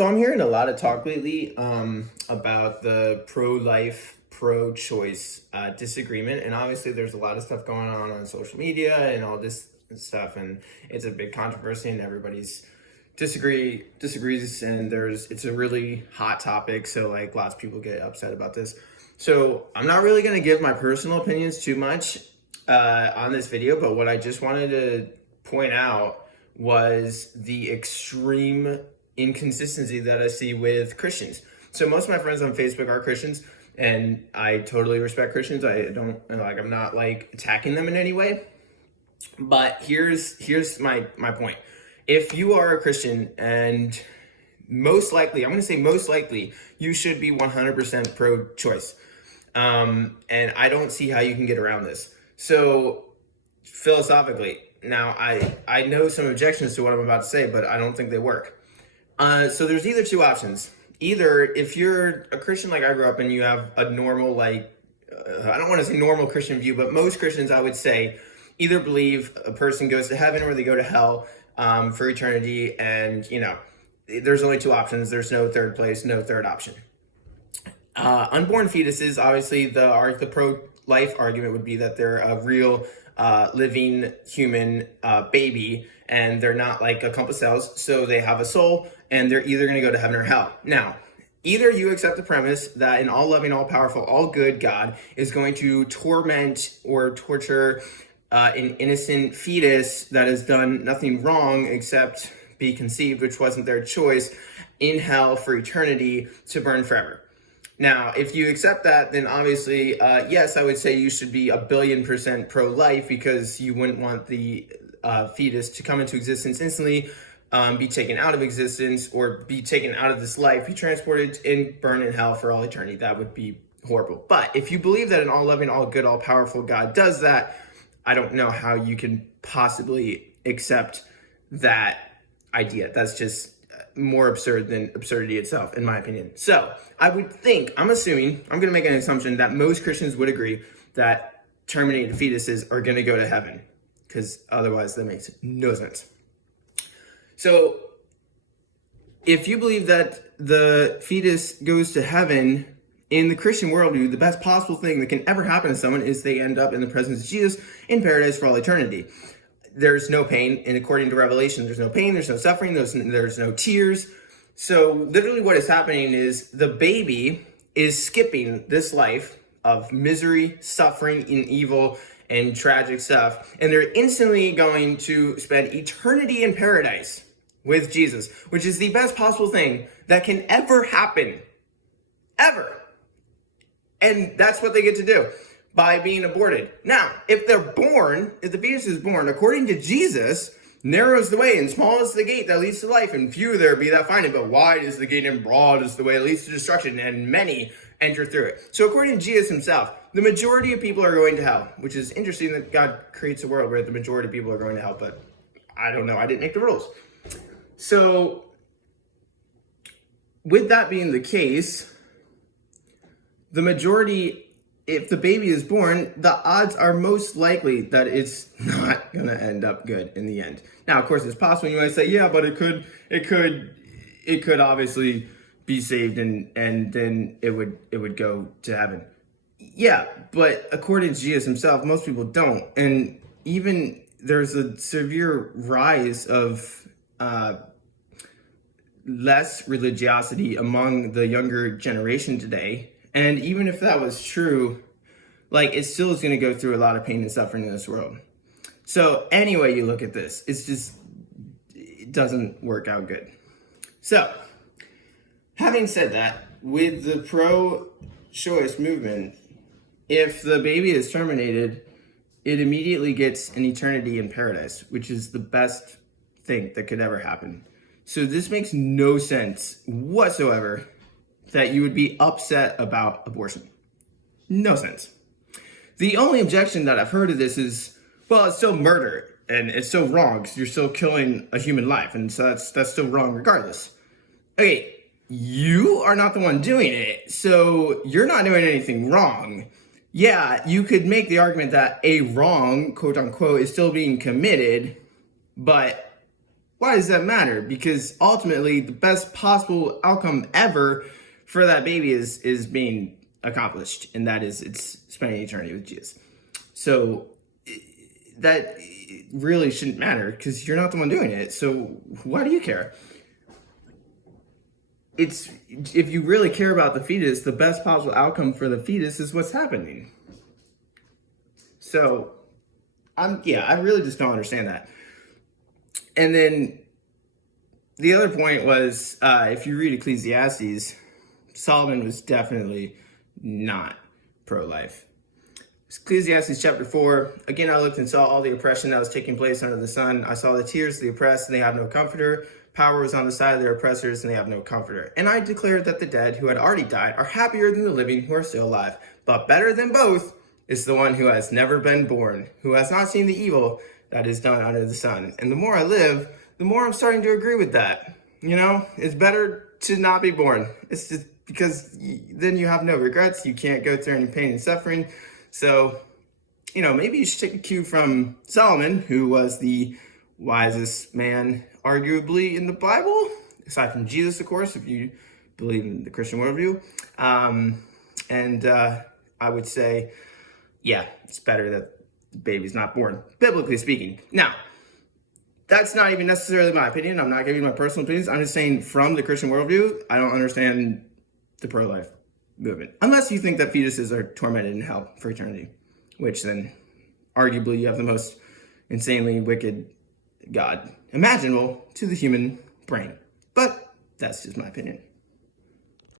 So I'm hearing a lot of talk lately about the pro-life, pro-choice disagreement, and obviously there's a lot of stuff going on social media and all this stuff, and it's a big controversy, and everybody's disagrees, and it's a really hot topic. So like lots of people get upset about this. So I'm not really going to give my personal opinions too much on this video, but what I just wanted to point out was the extreme inconsistency that I see with Christians. So most of my friends on Facebook are Christians, and I totally respect Christians. I'm not like attacking them in any way. But here's my point. If you are a Christian, and most likely, I'm going to say most likely, you should be 100% pro-choice. And I don't see how you can get around this. So philosophically, now I know some objections to what I'm about to say, but I don't think they work. So there's either two options. Either if you're a Christian like I grew up and you have a normal, I don't want to say normal Christian view, but most Christians, I would say, either believe a person goes to heaven or they go to hell for eternity. And, there's only two options. There's no third place, no third option. Unborn fetuses, obviously, the pro-life argument would be that they're a real living human baby, and they're not like a clump of cells, so they have a soul, and they're either going to go to heaven or hell. Now, either you accept the premise that an all-loving, all-powerful, all-good God is going to torment or torture an innocent fetus that has done nothing wrong except be conceived, which wasn't their choice, in hell for eternity to burn forever. Now, if you accept that, then obviously, yes, I would say you should be 1,000,000,000% pro-life, because you wouldn't want the fetus to come into existence instantly, be taken out of existence, or be taken out of this life, be transported and burned in hell for all eternity. That would be horrible. But if you believe that an all-loving, all-good, all-powerful God does that, I don't know how you can possibly accept that idea. That's just more absurd than absurdity itself, in my opinion. So I'm going to make an assumption that most Christians would agree that terminated fetuses are going to go to heaven, because otherwise that makes no sense. So if you believe that the fetus goes to heaven, in the Christian worldview, the best possible thing that can ever happen to someone is they end up in the presence of Jesus in paradise for all eternity. There's no pain, and according to Revelation, there's no pain, there's no suffering, there's no tears. So literally what is happening is the baby is skipping this life of misery, suffering, and evil, and tragic stuff, and they're instantly going to spend eternity in paradise with Jesus, which is the best possible thing that can ever happen. Ever. And that's what they get to do by being aborted. Now, if the fetus is born, according to Jesus, narrow is the way and small is the gate that leads to life, and few there be that find it, but wide is the gate and broad is the way that leads to destruction, and many enter through it. So according to Jesus himself, the majority of people are going to hell, which is interesting that God creates a world where the majority of people are going to hell, but I don't know. I didn't make the rules. So with that being the case, the majority, if the baby is born, the odds are most likely that it's not going to end up good in the end. Now, of course, it's possible. You might say, yeah, but it could obviously be saved, and then it would go to heaven. Yeah, but according to Jesus himself, most people don't. And even there's a severe rise of less religiosity among the younger generation today. And even if that was true, it still is going to go through a lot of pain and suffering in this world. So anyway you look at this, it doesn't work out good. So, having said that, with the pro-choice movement, if the baby is terminated, it immediately gets an eternity in paradise, which is the best thing that could ever happen. So this makes no sense whatsoever that you would be upset about abortion. No sense. The only objection that I've heard of this is, well, it's still murder, and it's still wrong because you're still killing a human life, and so that's still wrong regardless. Okay, you are not the one doing it, so you're not doing anything wrong. Yeah, you could make the argument that a wrong, quote unquote, is still being committed, but Why does that matter? Because ultimately, the best possible outcome ever for that baby is being accomplished, and that is it's spending eternity with Jesus. So that really shouldn't matter because you're not the one doing it. So why do you care? It's if you really care about the fetus, the best possible outcome for the fetus is what's happening. So I really just don't understand that. And then the other point was, if you read Ecclesiastes, Solomon was definitely not pro-life. Ecclesiastes chapter 4, again, I looked and saw all the oppression that was taking place under the sun. I saw the tears of the oppressed, and they have no comforter. Power was on the side of their oppressors, and they have no comforter. And I declared that the dead who had already died are happier than the living who are still alive. But better than both is the one who has never been born, who has not seen the evil that is done under the sun. And the more I live, the more I'm starting to agree with that. You know, it's better to not be born. It's just because then you have no regrets. You can't go through any pain and suffering. So, you know, maybe you should take a cue from Solomon, who was the wisest man, arguably, in the Bible, aside from Jesus, of course, if you believe in the Christian worldview. I would say, yeah, it's better that the baby's not born, biblically speaking. Now, that's not even necessarily my opinion. I'm not giving my personal opinions. I'm just saying from the Christian worldview, I don't understand the pro-life movement. Unless you think that fetuses are tormented in hell for eternity, which then arguably you have the most insanely wicked God imaginable to the human brain. But that's just my opinion.